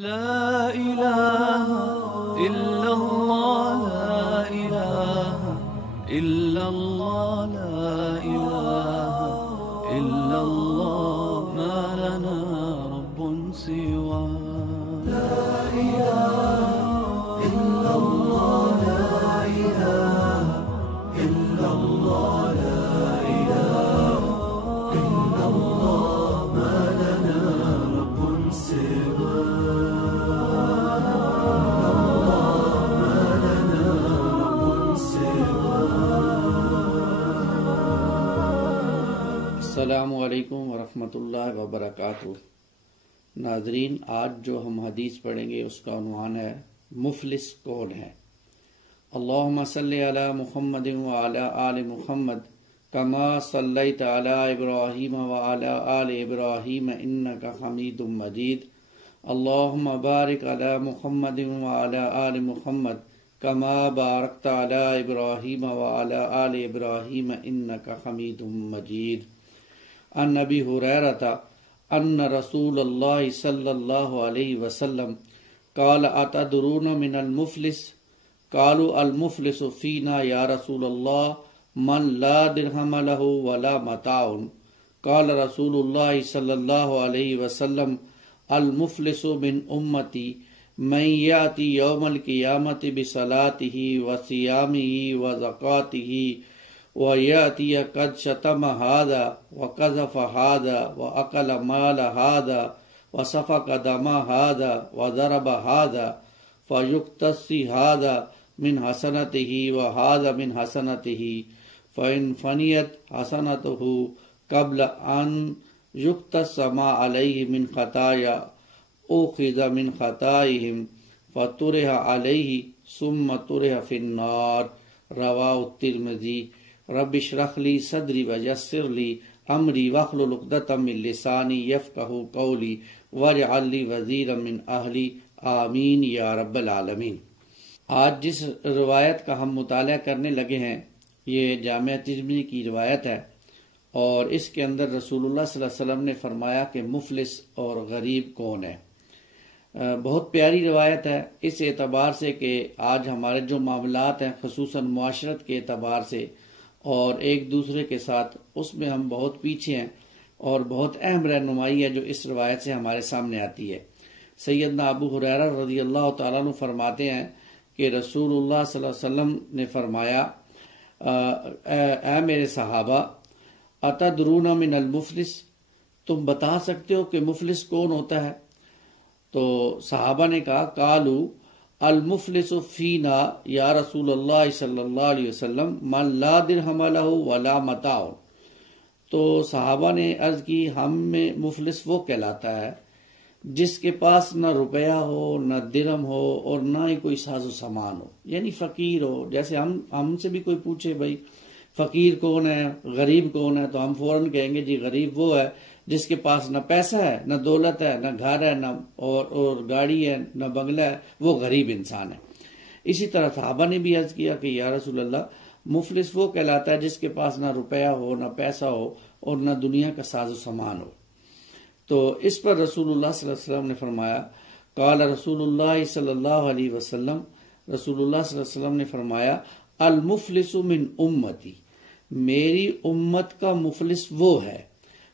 لا إله إلا الله لا إله إلا الله لا إله إلا الله ما لنا رب سوى لا إله إلا الله لا إله إلا الله لا إله إلا الله ما لنا رب سوى السلام علیکم ورحمۃ اللہ وبرکاتہ۔ ناظرین، آج جو ہم حدیث پڑھیں گے اس کا عنوان ہے مفلس کون ہے۔ اللہم صلی علی محمد وعلی آل محمد کما صلیت علی ابراہیم وعلی آل ابراہیم انک حمید مجید۔ اللہم بارک علی محمد وعلی آل محمد کما بارکت علی ابراہیم وعلی آل ابراہیم انک حمید مجید۔ عن ابی ہریرہ ان رسول اللہ صلی اللہ علیہ وسلم قال اتدرون من المفلس قالوا المفلس فینا یا رسول اللہ من لا درہم له ولا متاع قال رسول اللہ صلی اللہ علیہ وسلم المفلس من امتی من یاتی یوم القیامت بصلاتہ وصیامہ وزکاتہ وَيَأْتِيَ قَدْ شَتَمَ هَذَا وَقَذَفَ هَذَا وَأَكَلَ مَالَ هَذَا وَسَفَكَ دَمَ هَذَا وَضَرَبَ هَذَا فَيُقْتَصِّ هَذَا مِنْ حَسَنَتِهِ وَهَذَا مِنْ حَسَنَتِهِ فَإِنْ فَنِيَتْ حَسَنَتُهُ قَبْلَ أَنْ يُقْتَصَّ مَا عَلَيْهِ مِنْ خَطَايَا أُخِذَ مِنْ خَطَائِهِمْ فَطُرِحَ عَلَيْهِ ثُمَّ طُرِحَ فِي النَّارِ رواه الترمذی۔ رب اشرح لی صدری ویسر لی امری واحلل عقدۃ من لسانی یفقہوا قولی واجعل لی وزیرا من اہلی آمین یا رب العالمین۔ آج جس روایت کا ہم مطالعہ کرنے لگے ہیں یہ جامعہ ترمذی کی روایت ہے، اور اس کے اندر رسول اللہ صلی اللہ علیہ وسلم نے فرمایا کہ مفلس اور غریب کون ہے۔ بہت پیاری روایت ہے اس اعتبار سے کہ آج ہمارے جو معاملات ہیں خصوصاً معاشرت کے اعتبار سے اور ایک دوسرے کے ساتھ، اس میں ہم بہت پیچھے ہیں، اور بہت اہم رہنمائی ہے جو اس روایت سے ہمارے سامنے آتی ہے۔ سیدنا ابو ہریرہ رضی اللہ تعالیٰ عنہ فرماتے ہیں کہ رسول اللہ صلی اللہ علیہ وسلم نے فرمایا اے میرے صحابہ اتدرون من المفلس، تم بتا سکتے ہو کہ مفلس کون ہوتا ہے؟ تو صحابہ نے کہا قالو المفلس فینا یا رسول اللہ صلی اللہ علیہ وسلم من لا درہم لہ ولا متاع۔ تو صحابہ نے عرض کی ہم میں مفلس وہ کہلاتا ہے جس کے پاس نہ روپیہ ہو نہ درہم ہو اور نہ ہی کوئی ساز و سامان ہو، یعنی فقیر ہو۔ جیسے ہم سے بھی کوئی پوچھے بھائی فقیر کون ہے، غریب کون ہے، تو ہم فوراً کہیں گے جی غریب وہ ہے جس کے پاس نہ پیسہ ہے نہ دولت ہے نہ گھر ہے نہ اور گاڑی ہے نہ بنگلہ ہے، وہ غریب انسان ہے۔ اسی طرح صحابہ نے بھی عرض کیا کہ یا رسول اللہ مفلس وہ کہلاتا ہے جس کے پاس نہ روپیہ ہو نہ پیسہ ہو اور نہ دنیا کا ساز و سامان ہو۔ تو اس پر رسول اللہ صلی اللہ علیہ وسلم نے فرمایا قال رسول اللہ صلی اللہ علیہ وسلم، رسول اللہ صلی اللہ علیہ وسلم نے فرمایا المفلس من امتی، میری امت کا مفلس وہ ہے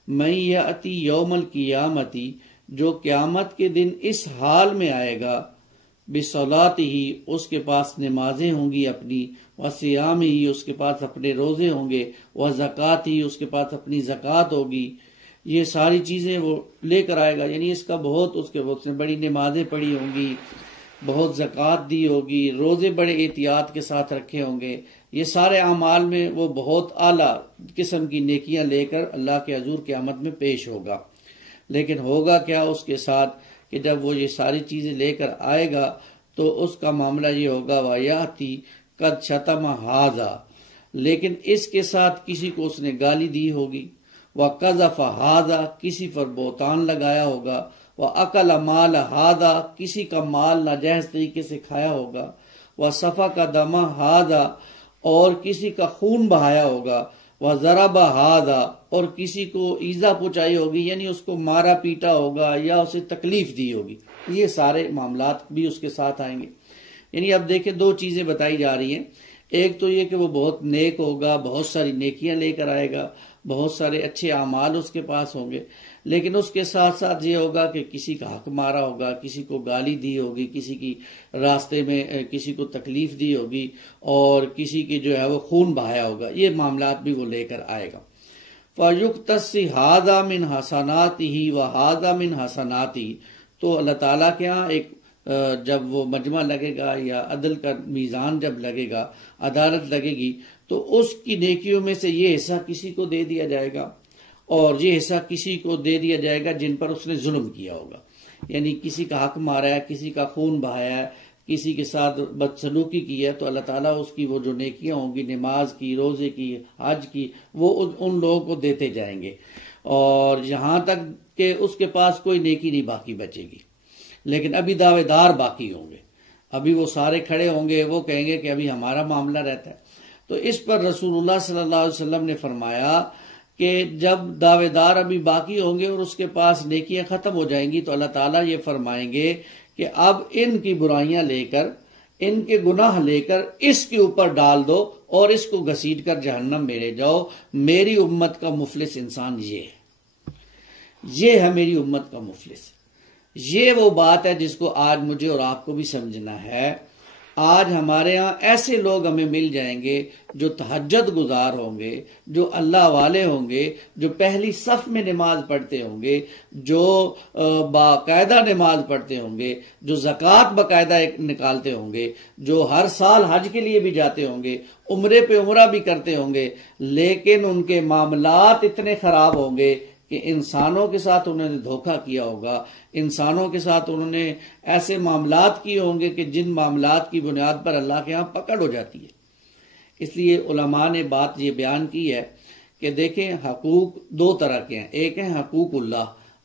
من یاتی یوم القیامتی، جو قیامت کے دن اس حال میں آئے گا بصلاتہ، اس کے پاس نمازیں ہوں گی اپنی، وصیامہ، اس کے پاس اپنے روزے ہوں گے، وزکاتہ، اس کے پاس اپنی زکوٰۃ ہوگی، یہ ساری چیزیں وہ لے کر آئے گا، یعنی اس کا بہت اس نے بڑی نمازیں پڑھی ہوں گی، بہت زکوٰۃ دی ہوگی، روزے بڑے احتیاط کے ساتھ رکھے ہوں گے، یہ سارے اعمال میں وہ بہت اعلیٰ قسم کی نیکیاں لے کر اللہ کے حضور قیامت میں پیش ہوگا۔ لیکن ہوگا کیا اس کے ساتھ کہ جب وہ یہ ساری چیزیں لے کر آئے گا تو اس کا معاملہ یہ ہوگا وَيَأْتِي قَدْ شَتَمَ هَذَا، لیکن اس کے ساتھ کسی کو اس نے گالی دی ہوگی، وَقَذَفَ هَذَا، کسی پر بہتان لگایا ہوگا، وَأَكَلَ مَالَ هَذَا، کسی کا مال ناجائز طریقے سے کھایا ہوگا، وَسَفَكَ دَمَ هَذَا، اور کسی کا خون بہایا ہوگا، وَضَرَبَ هَذَا، اور کسی کو ایذا پہنچائی ہوگی، یعنی اس کو مارا پیٹا ہوگا یا اسے تکلیف دی ہوگی، یہ سارے معاملات بھی اس کے ساتھ آئیں گے۔ یعنی اب دیکھیں دو چیزیں بتائی جا رہی ہیں، ایک تو یہ کہ وہ بہت نیک ہوگا، بہت ساری نیکیاں لے کر آئے گا، بہت سارے اچھے اعمال اس کے پاس ہوں گے، لیکن اس کے ساتھ ساتھ یہ ہوگا کہ کسی کا حق مارا ہوگا، کسی کو گالی دی ہوگی، کسی کی راستے میں کسی کو تکلیف دی ہوگی، اور کسی کی جو ہے وہ خون بہایا ہوگا، یہ معاملات بھی وہ لے کر آئے گا۔ فَيُقْتَصِّ هَذَا مِنْ حَسَنَاتِهِ وَهَذَا مِنْ حَسَنَاتِهِ، تو اللہ تعالیٰ کے ہاں ایک جب وہ مجمع لگے گا یا عدل کا میزان جب لگے گا، عدالت لگے گی، تو اس کی نیکیوں میں سے یہ حصہ کسی کو دے دیا جائے گا اور یہ حصہ کسی کو دے دیا جائے گا جن پر اس نے ظلم کیا ہوگا، یعنی کسی کا حق مارا ہے، کسی کا خون بہایا ہے، کسی کے ساتھ بدسلوکی کی ہے، تو اللہ تعالیٰ اس کی وہ جو نیکیاں ہوں گی، نماز کی، روزے کی، حج کی، وہ ان لوگوں کو دیتے جائیں گے، اور یہاں تک کہ اس کے پاس کوئی نیکی نہیں باقی بچے گی۔ لیکن ابھی دعوے دار باقی ہوں گے، ابھی وہ سارے کھڑے ہوں گے، وہ کہیں گے کہ ابھی ہمارا معاملہ رہتا ہے۔ تو اس پر رسول اللہ صلی اللہ علیہ وسلم نے فرمایا کہ جب دعوے دار ابھی باقی ہوں گے اور اس کے پاس نیکیاں ختم ہو جائیں گی، تو اللہ تعالیٰ یہ فرمائیں گے کہ اب ان کی برائیاں لے کر، ان کے گناہ لے کر اس کے اوپر ڈال دو اور اس کو گھسیٹ کر جہنم میں لے جاؤ۔ میری امت کا مفلس انسان یہ ہے میری امت کا مفلس۔ یہ وہ بات ہے جس کو آج مجھے اور آپ کو بھی سمجھنا ہے۔ آج ہمارے ہاں ایسے لوگ ہمیں مل جائیں گے جو تہجد گزار ہوں گے، جو اللہ والے ہوں گے، جو پہلی صف میں نماز پڑھتے ہوں گے، جو باقاعدہ نماز پڑھتے ہوں گے، جو زکوٰۃ باقاعدہ نکالتے ہوں گے، جو ہر سال حج کے لیے بھی جاتے ہوں گے، عمرے پہ عمرہ بھی کرتے ہوں گے، لیکن ان کے معاملات اتنے خراب ہوں گے کہ انسانوں کے ساتھ انہوں نے دھوکہ کیا ہوگا، انسانوں کے ساتھ انہوں نے ایسے معاملات کیے ہوں گے کہ جن معاملات کی بنیاد پر اللہ کے ہاں پکڑ ہو جاتی ہے۔ اس لیے علماء نے بات یہ بیان کی ہے کہ دیکھیں حقوق دو طرح کے ہیں، ایک ہے حقوق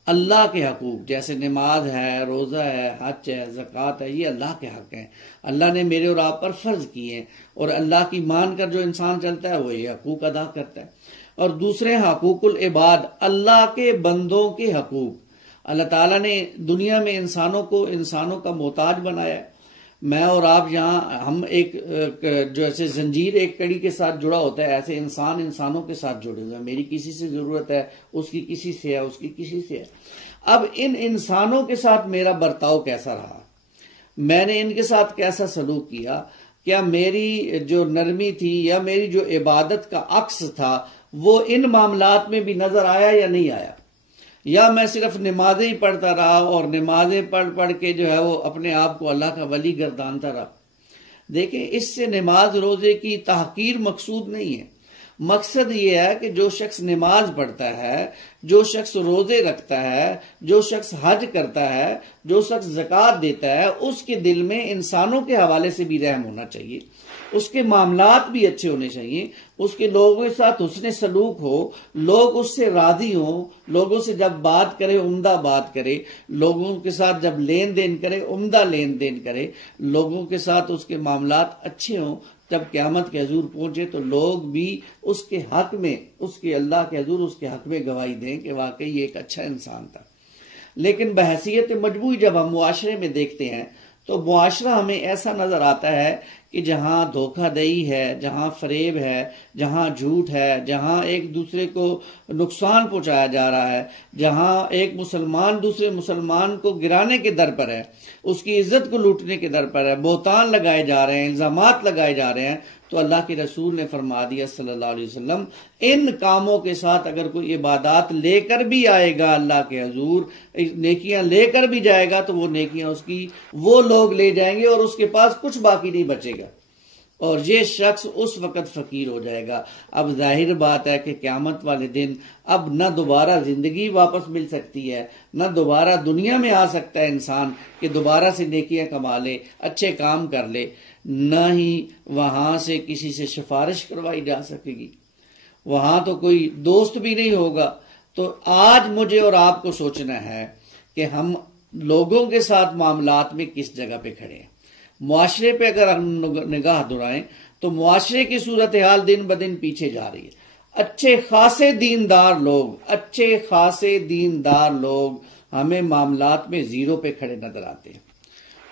اللہ کے حقوق، جیسے نماز ہے، روزہ ہے، حج ہے، زکوٰۃ ہے، یہ اللہ کے حق ہیں، اللہ نے میرے اور آپ پر فرض کیے ہیں، اور اللہ کی مان کر جو انسان چلتا ہے وہ یہ حقوق ادا کرتا ہے۔ اور دوسرے حقوق العباد، اللہ کے بندوں کے حقوق۔ اللہ تعالیٰ نے دنیا میں انسانوں کا محتاج بنایا ہے۔ میں اور آپ یہاں ہم ایک جو ایسے زنجیر ایک کڑی کے ساتھ جڑا ہوتا ہے، ایسے انسانوں کے ساتھ جڑے ہوئے ہیں۔ میری کسی سے ضرورت ہے، اس کی کسی سے ہے، اس کی کسی سے ہے۔ اب ان انسانوں کے ساتھ میرا برتاؤ کیسا رہا، میں نے ان کے ساتھ کیسا سلوک کیا، کیا میری جو نرمی تھی یا میری جو عبادت کا عکس تھا وہ ان معاملات میں بھی نظر آیا یا نہیں آیا، یا میں صرف نمازیں ہی پڑھتا رہا اور نمازیں پڑھ کے جو ہے وہ اپنے آپ کو اللہ کا ولی گردانتا رہا۔ دیکھیں اس سے نماز روزے کی تحقیر مقصود نہیں ہے، مقصد یہ ہے کہ جو شخص نماز پڑھتا ہے، جو شخص روزے رکھتا ہے، جو شخص حج کرتا ہے، جو شخص زکوٰۃ دیتا ہے، اس کے دل میں انسانوں کے حوالے سے بھی رحم ہونا چاہیے، اس کے معاملات بھی اچھے ہونے چاہیے، اس کے لوگوں کے ساتھ حسن سلوک ہو، لوگ اس سے راضی ہوں، لوگوں سے جب بات کرے عمدہ بات کرے، لوگوں کے ساتھ جب لین دین کرے عمدہ لین دین کرے، لوگوں کے ساتھ اس کے معاملات اچھے ہوں۔ جب قیامت کے حضور پہنچے تو لوگ بھی اس کے حق میں، اس کے اللہ کے حضور اس کے حق میں گواہی دیں کہ واقعی یہ ایک اچھا انسان تھا۔ لیکن بحیثیت مجموعی جب ہم معاشرے میں دیکھتے ہیں تو معاشرہ ہمیں ایسا نظر آتا ہے کہ جہاں دھوکہ دہی ہے، جہاں فریب ہے، جہاں جھوٹ ہے، جہاں ایک دوسرے کو نقصان پہنچایا جا رہا ہے، جہاں ایک مسلمان دوسرے مسلمان کو گرانے کے در پر ہے، اس کی عزت کو لوٹنے کے در پر ہے، بہتان لگائے جا رہے ہیں، الزامات لگائے جا رہے ہیں، تو اللہ کے رسول نے فرما دیا صلی اللہ علیہ وسلم، ان کاموں کے ساتھ اگر کوئی عبادات لے کر بھی آئے گا اللہ کے حضور، نیکیاں لے کر بھی جائے گا، تو وہ نیکیاں اس کی وہ لوگ لے جائیں گے اور اس کے پاس کچھ باقی نہیں بچے گا، اور یہ شخص اس وقت فقیر ہو جائے گا۔ اب ظاہر بات ہے کہ قیامت والے دن اب نہ دوبارہ زندگی واپس مل سکتی ہے، نہ دوبارہ دنیا میں آ سکتا ہے انسان کہ دوبارہ سے نیکیاں کما لے، اچھے کام کر لے، نہ ہی وہاں سے کسی سے سفارش کروائی جا سکے گی، وہاں تو کوئی دوست بھی نہیں ہوگا۔ تو آج مجھے اور آپ کو سوچنا ہے کہ ہم لوگوں کے ساتھ معاملات میں کس جگہ پہ کھڑے ہیں۔ معاشرے پہ اگر ہم نگاہ دورائیں تو معاشرے کی صورتحال دن بدن پیچھے جا رہی ہے۔ اچھے خاصے دیندار لوگ ہمیں معاملات میں زیرو پہ کھڑے نظر آتے ہیں۔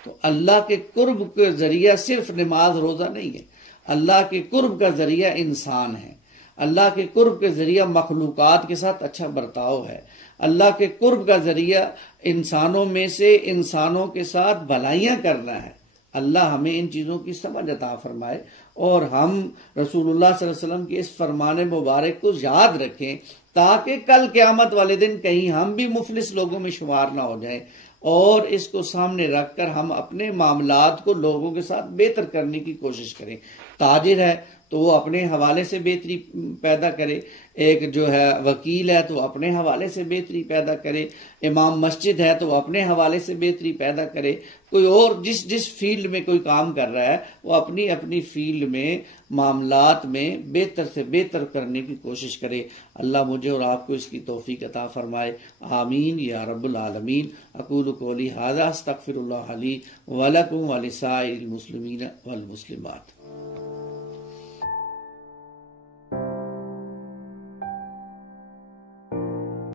تو اللہ کے قرب کے ذریعہ صرف نماز روزہ نہیں ہے، اللہ کے قرب کا ذریعہ انسان ہے، اللہ کے قرب کے ذریعہ مخلوقات کے ساتھ اچھا برتاؤ ہے، اللہ کے قرب کا ذریعہ انسانوں میں سے انسانوں کے ساتھ بھلائیاں کرنا ہے۔ اللہ ہمیں ان چیزوں کی سمجھ عطا فرمائے اور ہم رسول اللہ صلی اللہ علیہ وسلم کے اس فرمان مبارک کو یاد رکھیں تاکہ کل قیامت والے دن کہیں ہم بھی مفلس لوگوں میں شمار نہ ہو جائیں، اور اس کو سامنے رکھ کر ہم اپنے معاملات کو لوگوں کے ساتھ بہتر کرنے کی کوشش کریں۔ تاجر ہے تو وہ اپنے حوالے سے بہتری پیدا کرے، ایک جو ہے وکیل ہے تو اپنے حوالے سے بہتری پیدا کرے، امام مسجد ہے تو اپنے حوالے سے بہتری پیدا کرے، کوئی اور جس فیلڈ میں کوئی کام کر رہا ہے وہ اپنی فیلڈ میں معاملات میں بہتر سے بہتر کرنے کی کوشش کرے۔ اللہ مجھے اور آپ کو اس کی توفیق عطا فرمائے، آمین یا رب العالمین۔ اقول قولی ھذا استغفر اللہ لی ولکم ولسائر المسلمین والمسلمات۔